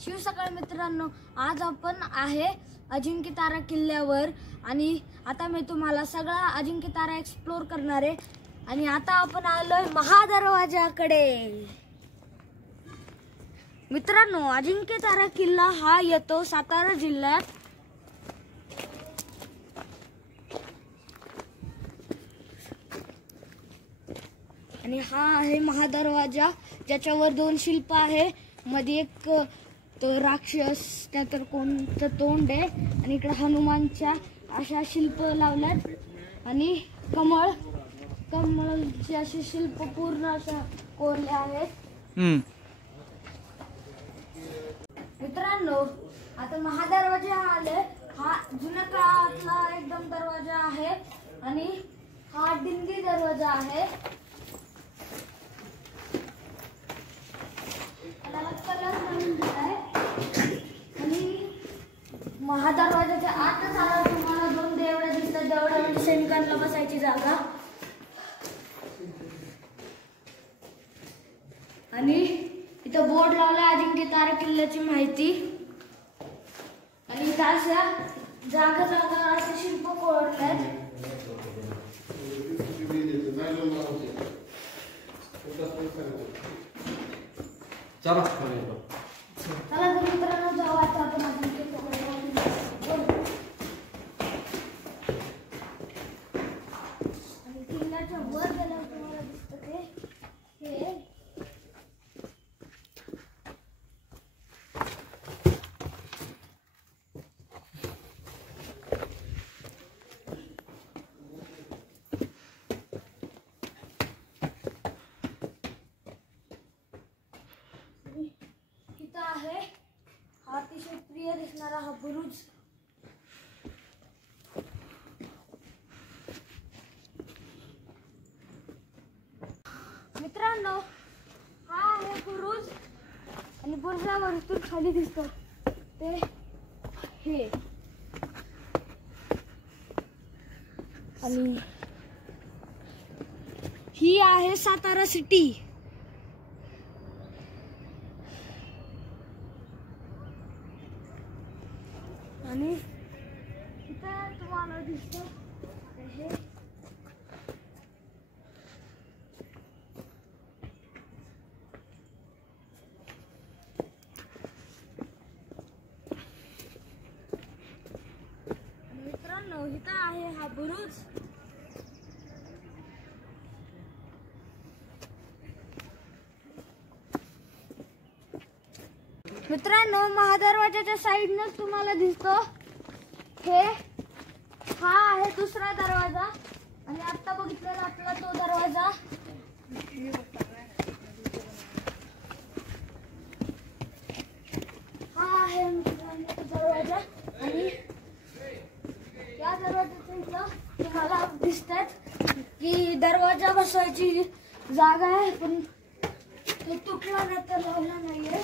शिवसकाळ मित्रांनो, आज आपण आहे अजिंक्यतारा किल्ल्यावर आणि आता मी तुम्हाला सगळा अजिंक्यतारा एक्सप्लोर करणार आहे। आणि आता आपण आलोय महादरवाजाकडे। मित्रांनो, अजिंक्यतारा किल्ला हा येतो सातारा जिल्ह्यात। आणि हा आहे महादरवाजा, ज्याच्यावर दोन शिल्प आहे। मध्ये एक तो राक्षस, त्यातर कोणतं तोंड आहे आणि इकडे हनुमानच्या अशा शिल्प लावल्यात आणि कमळचे असे शिल्प पूर्ण अशा कोरले आहेत। मित्रांनो, आता महादरवाजा आले। हा जुन्या काळातला एकदम दरवाजा आहे आणि हा दिंडी दरवाजा आहे। महादरवाजाच्या आतच आला तुम्हाला दोन देवळ्या दिसतात। देवळ्या म्हणजे सैनिकांना बसायची जागा। आणि इथं बोर्ड लावला अजिंक्यतारा किल्ल्याची माहिती। आणि इथं अशा जागा असे शिल्प कोरलेत। चला तर मित्रांनो, जाऊ आता आपण अजिंक्यतारा आणि किल्ल्याच्या वर गेल्यावर तुम्हाला दिसतं हे आहे। हा अतिशय प्रिय दिसणारा हा बुरुज। मित्रांनो, हा आहे बुरुज आणि बुरुजावरून खाली दिसतं ते हे। आणि ही आहे सातारा सिटी। आणि इथं तुम्हाला दिसतं हे मित्रांनो, इथं आहे हा बुरुज। मित्रांनो, महादरवाजाच्या साइडने तुम्हाला दिसतो हा आहे दुसरा दरवाजा। आणि आता बघितलेला आपला तो दरवाजा। हा आहे मित्रांनो दरवाजा। आणि या दरवाजाच्या इथं तुम्हाला दिसतात की दरवाजा बसवायची जागा आहे, पण तो तुटला नाही तर लावला नाहीये।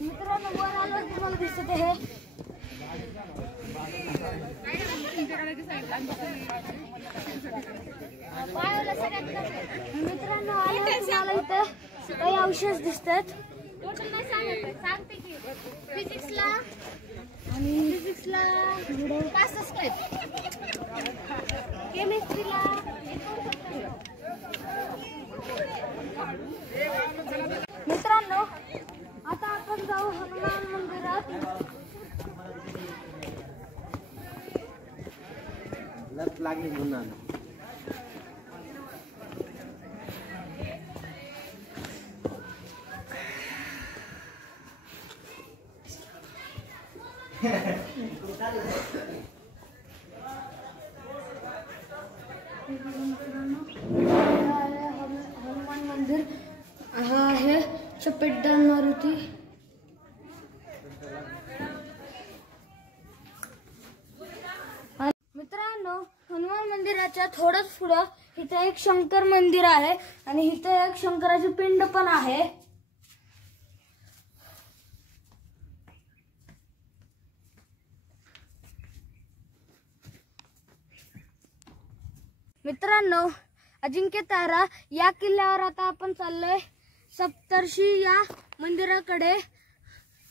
मित्रांनो, वर आलं तुम्हाला दिसत हे मित्रांनो, आलं तुम्हाला इथं काही अवशेष दिसतात। फिजिक्सला आणि केमिस्ट्रीला मित्रांनो, आता आपण जाऊ हनुमान मंदिरात। लत लागली पुन्हा। हनुमान मंदिर हा आहे चपेटदार मारुती। मित्रांनो, हनुमान मंदिराच्या थोडंच पुढं इथे एक शंकर मंदिर आहे आणि इथे एक शंकराची पिंड पण आहे. मित्रांनो, अजिंक्यतारा या किल्ल्यावर आता आपण चाललोय सप्तर्षी या मंदिराकडे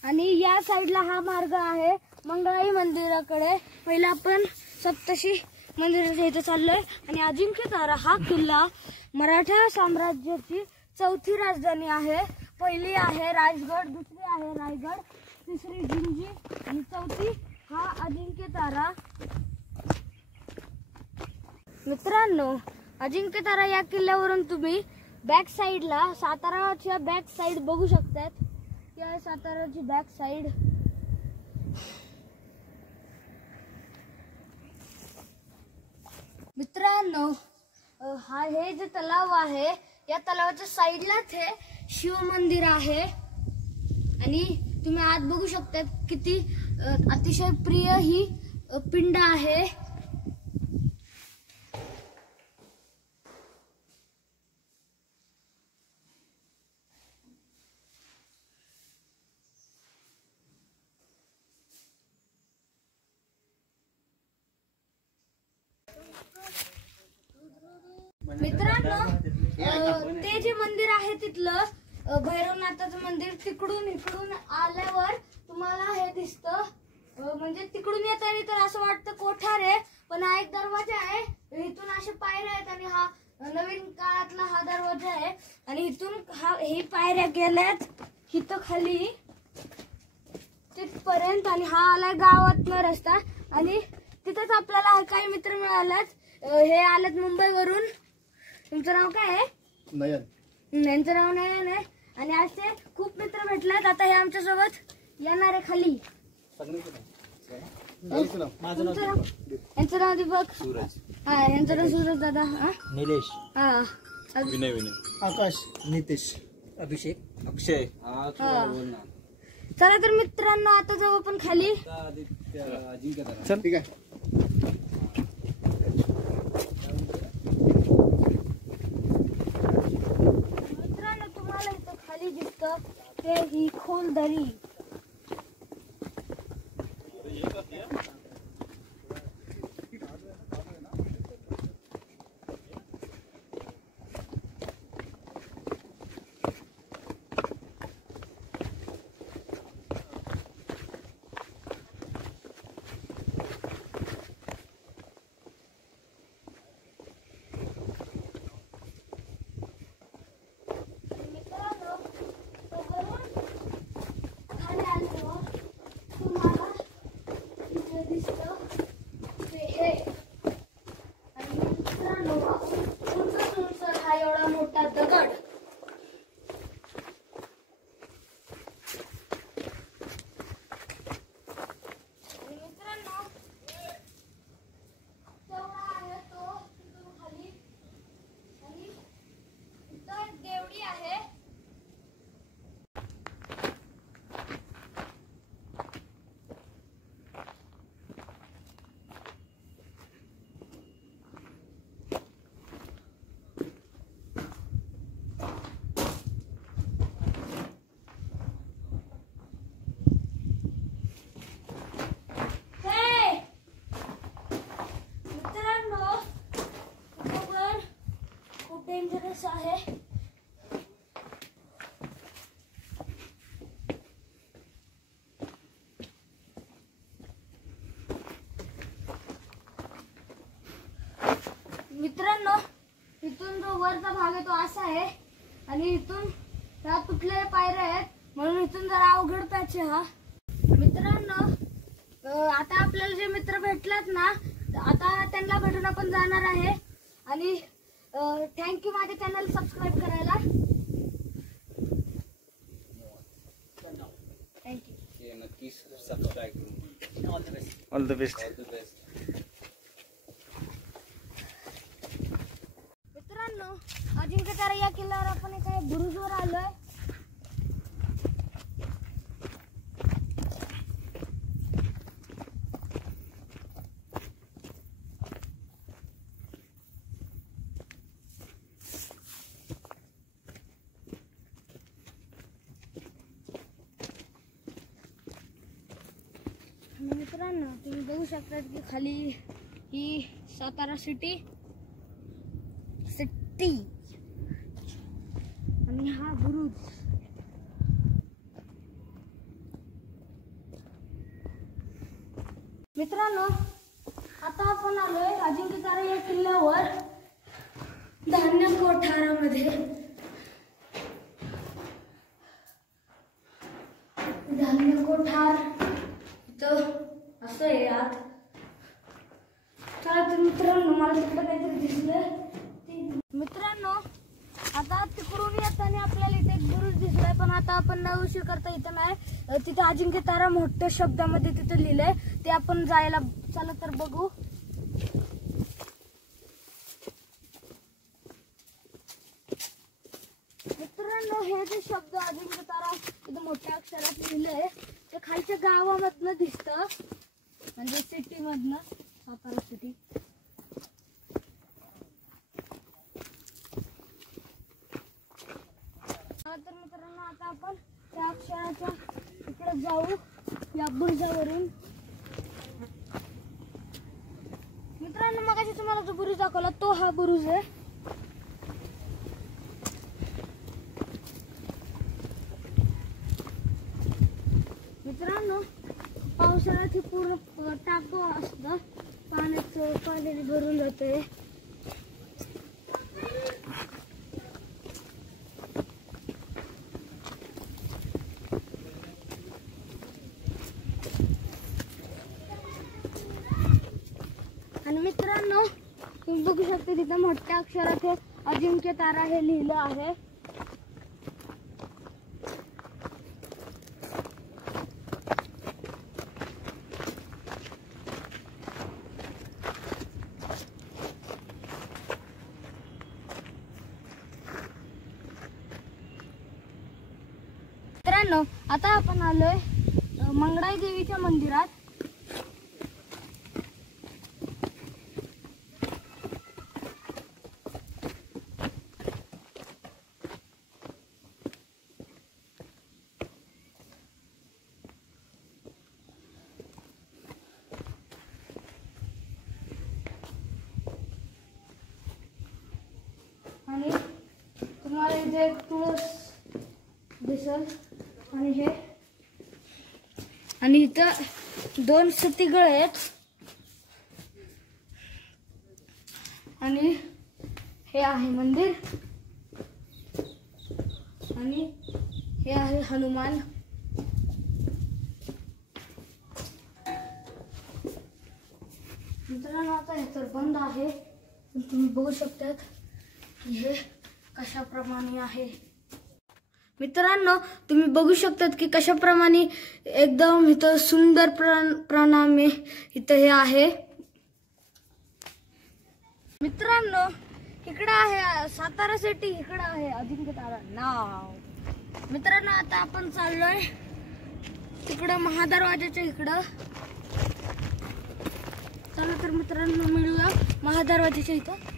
आणि या साईडला हा मार्ग आहे मंगळाई मंदिराकडे. पहिला आपण सप्तर्षी मंदिराच्या इथे चाललोय आणि अजिंक्यतारा हा किल्ला मराठा साम्राज्याची चौथी राजधानी आहे. पहिली आहे राजगड, दुसरी आहे रायगड, तिसरी जिंजी आणि चौथी हा अजिंक्यतारा. मित्रांनो, अजिंक्यतारा या किल्ल्यावरून तुम्ही बॅक साईडला साताराच्या बॅक साईड बघू शकतात. या साताराची बॅक साईड. मित्रांनो, हे जे तलाव आहे या तलावाच्या साईडलाच हे शिव मंदिर आहे आणि तुम्ही आत बघू शकता किती अतिशय प्रिय ही पिंड आहे. मित्रांनो, ते जे मंदिर आहे तिथलं भैरवनाथाचं मंदिर, तिकडून इकडून आल्यावर तुम्हाला हे दिसतं. म्हणजे तिकडून येताना तर असं वाटतं कोठार आहे, पण हा एक दरवाजा आहे. इथून असे पायऱ्या आहेत आणि हा नवीन काळातला हा दरवाजा आहे आणि इथून ही पायऱ्या गेल्यात इथं खाली तिथपर्यंत आणि हा आलाय गावातनं रस्ता. आणि तिथंच आपल्याला काही मित्र मिळालात. हे आलेत मुंबईवरून. तुमचं नाव काय आहे? नयन. यांचं नाव नयन आहे आणि असे खूप मित्र भेटलेत. आता हे आमच्या सोबत येणार आहे खाली. यांचं नाव दीपक, सूरज, हा यांचं नाव सूरज दादा, हा निलेश, हा विनय, आकाश, नितेश, अभिषेक, अक्षय. चला तर मित्रांनो, आता जाऊ आपण खाली. चल ठीक आहे. मित्रांनो, तुम्हाला इथं खाली दिसतं ते ही खोल दरी. डेंजरस आहे. मित्रांनो, इथून जो वरचा भाग आहे तो असा आहे आणि इथून त्या तुटलेल्या पायऱ्या आहेत, म्हणून इथून जरा अवघड पॅच आहे हा. मित्रांनो, आता आपल्याला जे मित्र भेटलात ना, आता त्यांना भेटून आपण जाणार आहे. आणि थँक्यू माझ्या चॅनल सबस्क्राईब करायला. थँक्यू. नक्की सबस्क्राईब करून ऑल द बेस्ट. मित्रांनो, अजिंक्यतारा या किल्ल्यावर आपण एका बुरुजवर आलोय. मित्रांनो तुम्ही बघू शकता की खाली ही सातारा सिटी आणि हा बुरुज. मित्रांनो आता आपण आलोय अजिंक्यतारा या किल्ल्यावर धान्य कोठारामध्ये. धान्य कोठार इथं असं आहे आत. चला तर मित्रांनो मला तिकडे काहीतरी दिसलंय. मित्रांनो आता तिकडून येताना आपल्याला इथे एक बुरुज दिसलाय, पण आता आपण उशीर करता इथं नाही. तिथे अजिंक्यतारा मोठ्या शब्दामध्ये तिथं लिहिलंय, ते आपण जायला चला तर बघू. मित्रांनो हे जे शब्द अजिंक्यतारा इथं मोठ्या अक्षरात लिहिलंय ते खालच्या गावामधनं दिसतं, म्हणजे सिटी मधनं, सातारा सिटी. तर मित्रांनो आता आपण त्या अक्षराच्या इकडे जाऊ या बुरुजावरून. मित्रांनो मगाशी तुम्हाला जो बुरुज दाखवला तो हा बुरुज आहे. मित्रांनो पावसाळ्यात ही पूर्ण टाकं असतं, पाण्याने भरून जाते. आणि मित्रांनो तुम्ही बघू शकता तिथे मोठ्या अक्षरात हे अजिंक्यतारा हे लिहिलं आहे. मित्रांनो आता आपण आलोय मंगळाई देवीच्या मंदिरात. आणि तुम्हाला इथे एक तुळस दिसल आणि इथं 2 सतीगळ आहेत. आणि हे आहे मंदिर आणि हे आहे हनुमान. मित्रांनो आता हे तर बंद आहे, तुम्ही बघू शकता की हे कशाप्रमाणे आहे. मित्रांनो तुम्ही बघू शकतात की कशाप्रमाणे एकदम इथं सुंदर प्रणामी इथं हे आहे. मित्रांनो इकडं आहे सातारा सिटी, इकडं आहे अजिंक्यतारा नाव. मित्रांनो आता आपण चाललोय तिकडं महादरवाजाच्या इकडं. चला तर मित्रांनो मिळूया महादरवाजाच्या इथं.